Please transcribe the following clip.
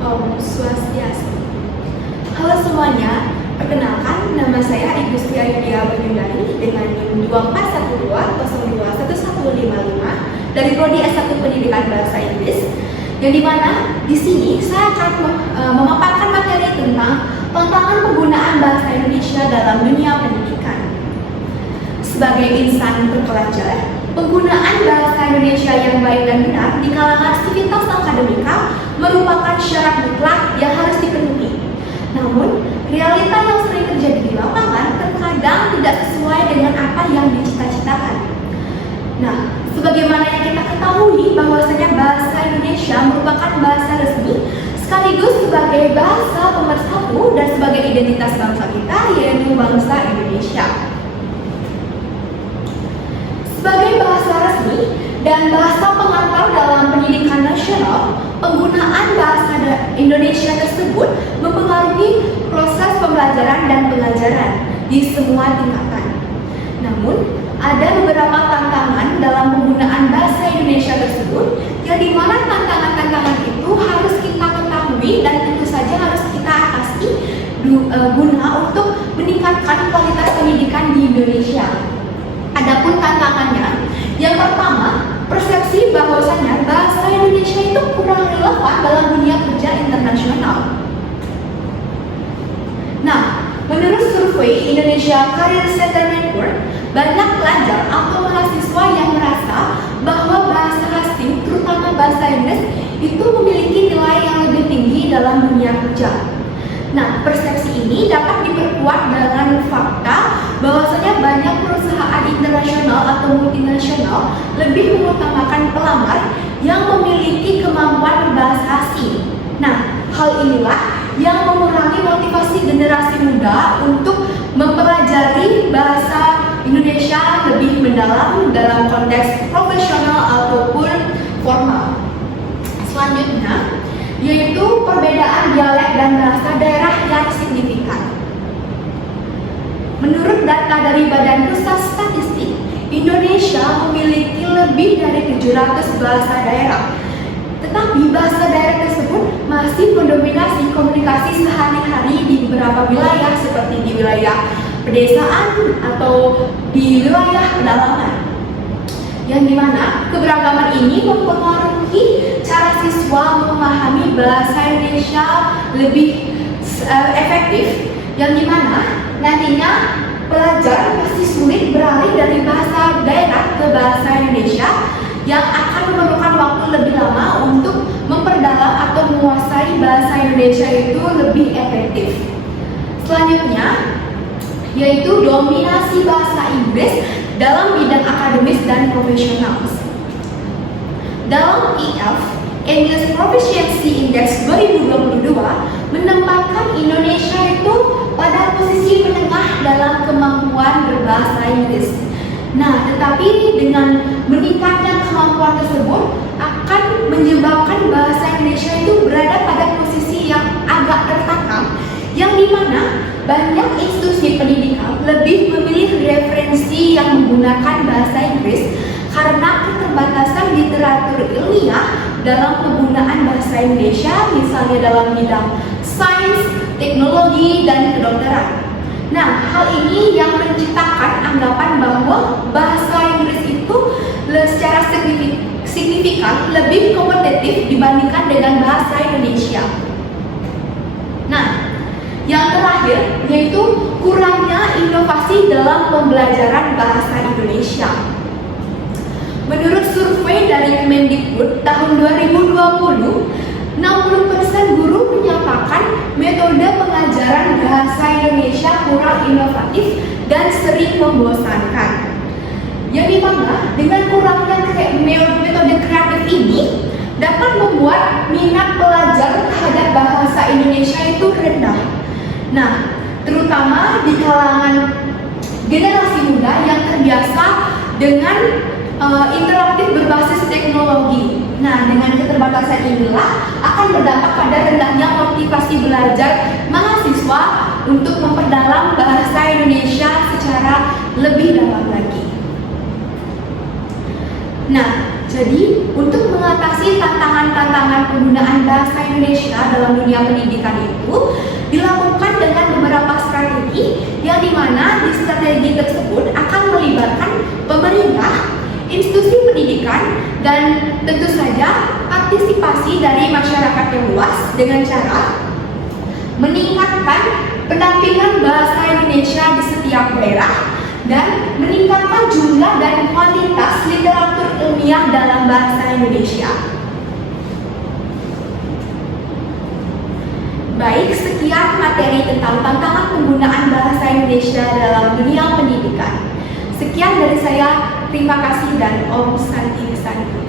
Om Swastiastu. Halo semuanya, perkenalkan nama saya Ibu Sri Ayudhya Banyudari dengan NIM 2412021155 dari Prodi S1 Pendidikan Bahasa Inggris. Yang dimana di sini saya akan memaparkan materi tentang tantangan penggunaan bahasa Indonesia dalam dunia pendidikan. Sebagai insan terpelajar, penggunaan bahasa Indonesia yang baik dan benar di kalangan aktivitas akademika merupakan syarat mutlak yang harus dipenuhi. Namun, realita yang sering terjadi di lapangan terkadang tidak sesuai dengan apa yang dicita-citakan. Nah, sebagaimana yang kita ketahui bahwasanya bahasa Indonesia merupakan bahasa resmi sekaligus sebagai bahasa pemersatu dan sebagai identitas bangsa kita, yaitu bangsa Indonesia. Sebagai bahasa resmi dan bahasa pengantar dalam pendidikan nasional, penggunaan bahasa Indonesia tersebut mempengaruhi proses pembelajaran dan pengajaran di semua tingkatan. Namun, ada beberapa tantangan dalam penggunaan bahasa Indonesia tersebut, yang dimana tantangan-tantangan itu harus kita ketahui dan tentu saja harus kita atasi guna untuk meningkatkan kualitas pendidikan di Indonesia. Adapun tantangannya, yang pertama, persepsi bahwasanya bahasa Indonesia itu kurang relevan dalam dunia kerja internasional. Nah, menurut survei Indonesia Career Center Network, banyak pelajar atau mahasiswa yang merasa bahwa bahasa asing, terutama bahasa Inggris, itu memiliki nilai yang lebih tinggi dalam dunia kerja. Nah, persepsi ini dapat diperkuat dengan fakta bahwasanya banyak perusahaan internasional atau multinasional lebih mengutamakan pelamar yang memiliki kemampuan berbahasa asing. Nah, hal inilah yang mengurangi motivasi generasi muda untuk mempelajari bahasa Indonesia lebih mendalam dalam konteks profesional ataupun formal. Selanjutnya, yaitu perbedaan dialek dan bahasa daerah yang signifikan. Menurut data dari Badan Pusat Statistik, Indonesia memiliki lebih dari 700 bahasa daerah. Tetapi bahasa daerah tersebut masih mendominasi komunikasi sehari-hari di beberapa wilayah seperti di wilayah pedesaan atau di wilayah pedalaman. Yang dimana keberagaman ini mempengaruhi cara siswa memahami bahasa Indonesia lebih efektif, yang dimana nantinya pelajar pasti sulit beralih dari bahasa daerah ke bahasa Indonesia yang akan memerlukan waktu lebih lama untuk memperdalam atau menguasai bahasa Indonesia itu lebih efektif. Selanjutnya, yaitu dominasi bahasa Inggris dalam bidang akademis dan profesional. Dalam EF, English Proficiency Index 2022 menempatkan Indonesia itu pada posisi menengah dalam kemampuan berbahasa Inggris. Nah, tetapi dengan meningkatnya kemampuan tersebut akan menyebabkan bahasa Indonesia itu berada pada posisi yang agak tertakam, yang dimana banyak institusi pendidikan lebih memilih referensi yang menggunakan bahasa Inggris karena keterbatasan literatur ilmiah dalam penggunaan bahasa Indonesia, misalnya dalam bidang sains, teknologi, dan kedokteran. Nah, hal ini yang menciptakan anggapan bahwa bahasa Inggris itu secara signifikan lebih kompetitif dibandingkan dengan bahasa Indonesia. Nah, yang terakhir yaitu kurangnya inovasi dalam pembelajaran bahasa Indonesia. Menurut survei dari Kemendikbud tahun 2020, 60% guru menyatakan metode pengajaran bahasa Indonesia kurang inovatif dan sering membosankan. Yang dimana dengan kurangnya metode kreatif ini dapat membuat minat pelajar terhadap bahasa Indonesia itu rendah. Nah, terutama di kalangan generasi muda yang terbiasa dengan interaktif berbasis teknologi. Nah, dengan keterbatasan inilah akan berdampak pada rendahnya motivasi belajar mahasiswa untuk memperdalam bahasa Indonesia secara lebih dalam lagi. Nah, Jadi, untuk mengatasi tantangan-tantangan penggunaan bahasa Indonesia dalam dunia pendidikan itu dilakukan dengan beberapa strategi yang dimana di strategi tersebut akan melibatkan pemerintah, institusi pendidikan, dan tentu saja partisipasi dari masyarakat yang luas dengan cara meningkatkan pendampingan bahasa Indonesia di setiap daerah dan meningkatkan jumlah dan kuantitas literatur ilmiah dalam bahasa Indonesia. Baik, sekian materi tentang tantangan penggunaan bahasa Indonesia dalam dunia pendidikan. Sekian dari saya, terima kasih dan Om Santi Santi.